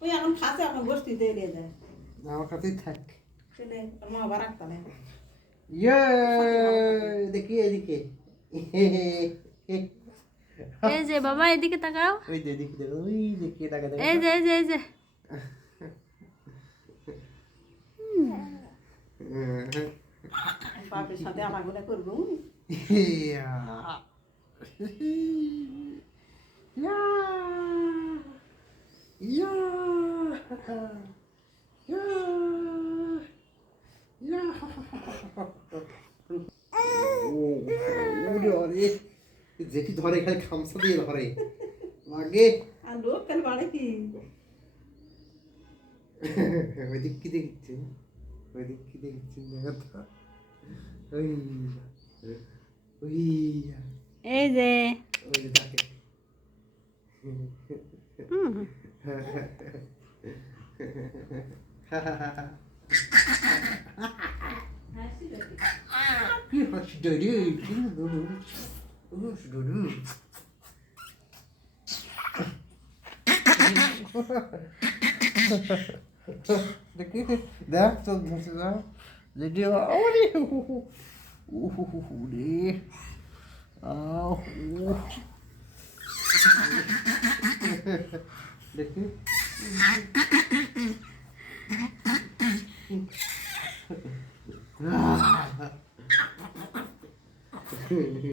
ওই এখন খাচ্ছে আপনার গোষ্ঠীতে এড়িয়ে যায় আমার কাছেই থাক ছেলে মা আবার রাখতে নেই ইয়ে দেখি এদিকে এই যে বাবা এদিকে তাকাও ওই যে এদিকে দেখো ওই দেখি টাকা দেখো এই যে এই যে এই যে বাপের সাথে আলাগুলা করবো ইয়া ইয়া ইয়া ইয়া ওরে যেটি ধরে খালি খামসা দিয়ে ধরে লাগে আর লোক কেন বাড়ে কি ওইদিক কি দেখছি ওইদিক কি দেখছি দেখা ওই ওই এই যে ওই যে থাকে কি হাসি ডরে দেখি দেখ তো ঘুষে দাও যদি ওরে রে দেখি